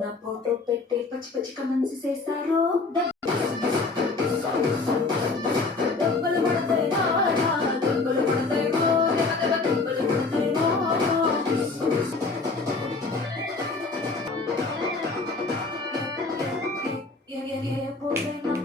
నా ఫోటో పెట్టే పచ్చి పచ్చి కమెంట్స్ చేస్తారు. దెబ్బలు పడతాయి దెబ్బలు పడతాయి దెబ్బలు పడతాయి